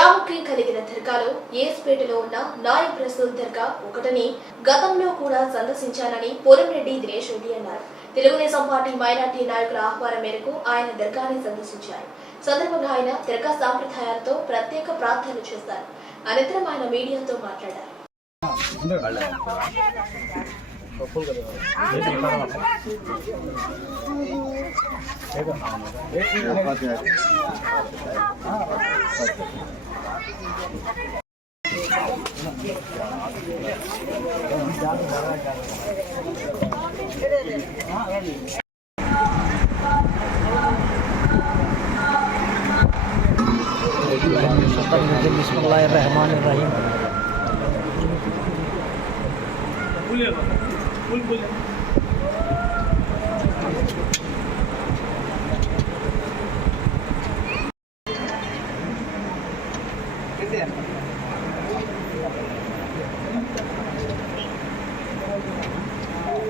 ప్రాముఖ్యం కలిగిన దర్గాలో ఏస్పేటలో ఉన్న నాయక్ రసూల్ దర్గా ఒకటని గతంలో కూడా సందర్శించానని పొలంరెడ్డి దినేష్ రెడ్డి అన్నారు. తెలుగుదేశం పార్టీ మైనార్టీ నాయకుల ఆహ్వానం మేరకు ఆయన దర్గాని సందర్శించారు. సందర్భంగా ఆయన దర్గా సాంప్రదాయాలతో ప్రత్యేక ప్రార్థనలు చేస్తారు. అనంతరం ఆయన మీడియాతో మాట్లాడారు. Bismillahirrahmanirrahim. Boleh, boleh.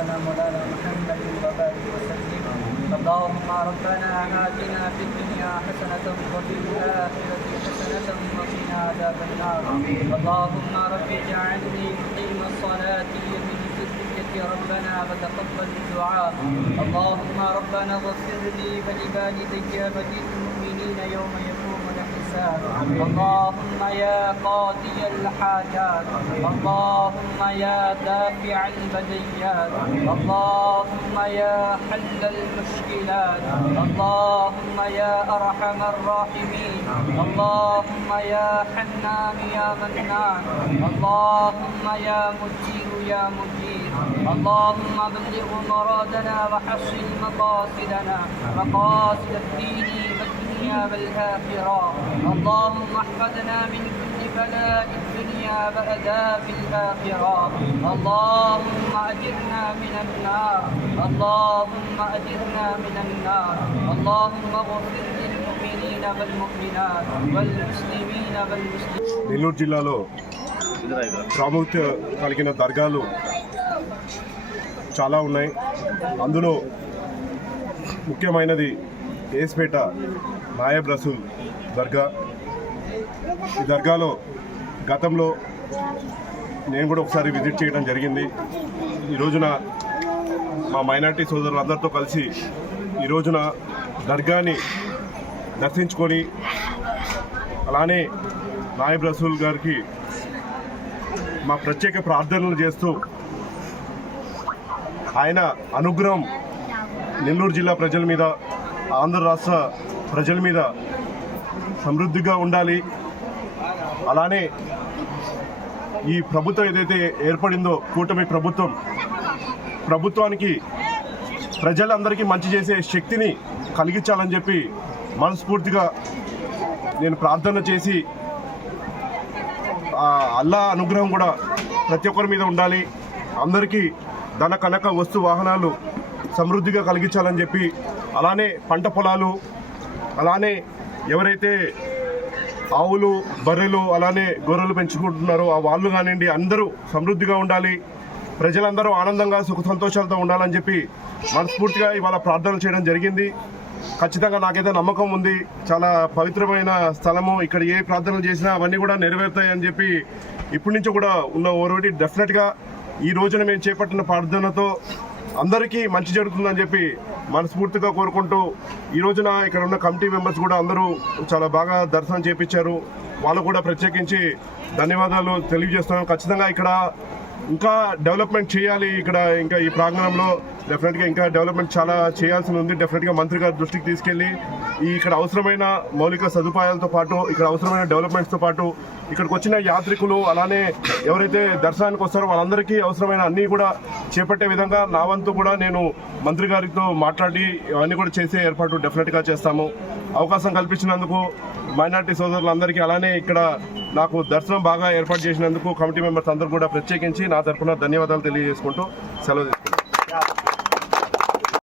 حبيبنا مولانا محمد وبارك وسلم اللهم ربنا آتنا في الدنيا حسنة وفي الآخرة حسنة وقنا عذاب النار. اللهم رب اجعلني مقيم الصلاة ومن ذريتي ربنا وتقبل الدعاء. اللهم ربنا اغفر لي ولوالدي وللمؤمنين يوم يقوم اللهم يا قاضي الحاجات اللهم يا دافع البليات اللهم يا حل المشكلات اللهم يا أرحم الراحمين اللهم يا حنان يا منان اللهم يا مجير يا مجير اللهم بلغ مرادنا وحسن مقاصدنا مقاصد الدين والدنيا والآخرة اللهم احفظنا من كل بلاء الدنيا وعذاب الآخرة اللهم أجرنا من النار اللهم أجرنا من النار اللهم اغفر للمؤمنين والمؤمنات والمسلمين والمسلمين నెల్లూరు జిల్లాలో ప్రాముఖ్యత కలిగిన దర్గాలు చాలా ఉన్నాయి అందులో ముఖ్యమైనది ఏస్పేట నాయబ్ రసూల్ దర్గా. ఈ దర్గాలో గతంలో నేను కూడా ఒకసారి విజిట్ చేయడం జరిగింది. ఈ రోజున మా మైనార్టీ సోదరులందరితో కలిసి ఈ రోజున దర్గాని దర్శించుకొని అలానే నాయబ్ రసూల్ గారికి మా ప్రత్యేక ప్రార్థనలు చేస్తూ ఆయన అనుగ్రహం నెల్లూరు జిల్లా ప్రజల మీద ఆంధ్ర రాష్ట్ర ప్రజల మీద సమృద్ధిగా ఉండాలి. అలానే ఈ ప్రభుత్వం ఏదైతే ఏర్పడిందో కూటమి ప్రభుత్వం ప్రభుత్వానికి ప్రజలందరికీ మంచి చేసే శక్తిని కలిగించాలని చెప్పి మనస్ఫూర్తిగా నేను ప్రార్థన చేసి అల్లా అనుగ్రహం కూడా ప్రతి ఒక్కరి మీద ఉండాలి. అందరికీ ధన కనక వస్తు వాహనాలు సమృద్ధిగా కలిగించాలని చెప్పి అలానే పంట పొలాలు అలానే ఎవరైతే ఆవులు బర్రెలు అలానే గొర్రెలు పెంచుకుంటున్నారో ఆ వాళ్ళు కానివ్వండి అందరూ సమృద్ధిగా ఉండాలి. ప్రజలందరూ ఆనందంగా సుఖ సంతోషాలతో ఉండాలని చెప్పి మనస్ఫూర్తిగా ఇవాళ ప్రార్థనలు చేయడం జరిగింది. ఖచ్చితంగా నాకైతే నమ్మకం ఉంది. చాలా పవిత్రమైన స్థలము. ఇక్కడ ఏ ప్రార్థనలు చేసినా అవన్నీ కూడా నెరవేరుతాయి అని చెప్పి ఇప్పటి నుంచి కూడా ఉన్న ఓరోటి డెఫినెట్గా ఈ రోజున మేము చేపట్టిన ప్రార్థనతో అందరికీ మంచి జరుగుతుందని చెప్పి మనస్ఫూర్తిగా కోరుకుంటూ ఈ రోజున ఇక్కడ ఉన్న కమిటీ మెంబర్స్ కూడా అందరూ చాలా బాగా దర్శనం చేపించారు. వాళ్ళు కూడా ప్రత్యేకించి ధన్యవాదాలు తెలియజేస్తున్నాం ఖచ్చితంగా ఇక్కడ ఇంకా డెవలప్మెంట్ చేయాలి. ఇక్కడ ఇంకా ఈ ప్రాంగణంలో డెఫినెట్గా ఇంకా డెవలప్మెంట్ చాలా చేయాల్సి ఉంది. డెఫినెట్గా మంత్రి గారి దృష్టికి తీసుకెళ్ళి ఈ ఇక్కడ అవసరమైన మౌలిక సదుపాయాలతో పాటు ఇక్కడ అవసరమైన డెవలప్మెంట్స్తో పాటు ఇక్కడికి వచ్చిన యాత్రికులు అలానే ఎవరైతే దర్శనానికి వస్తారో వాళ్ళందరికీ అవసరమైన అన్నీ కూడా చేపట్టే విధంగా నా వంతు కూడా నేను మంత్రి గారితో మాట్లాడి అవన్నీ కూడా చేసే ఏర్పాటు డెఫినెట్గా చేస్తాము. అవకాశం కల్పించినందుకు మైనార్టీ సోదరులందరికీ అలానే ఇక్కడ నాకు దర్శనం బాగా ఏర్పాటు చేసినందుకు కమిటీ మెంబర్స్ అందరూ కూడా ప్రత్యేకించి నా తరఫున ధన్యవాదాలు తెలియజేసుకుంటూ సెలవు తీసుకుంటాను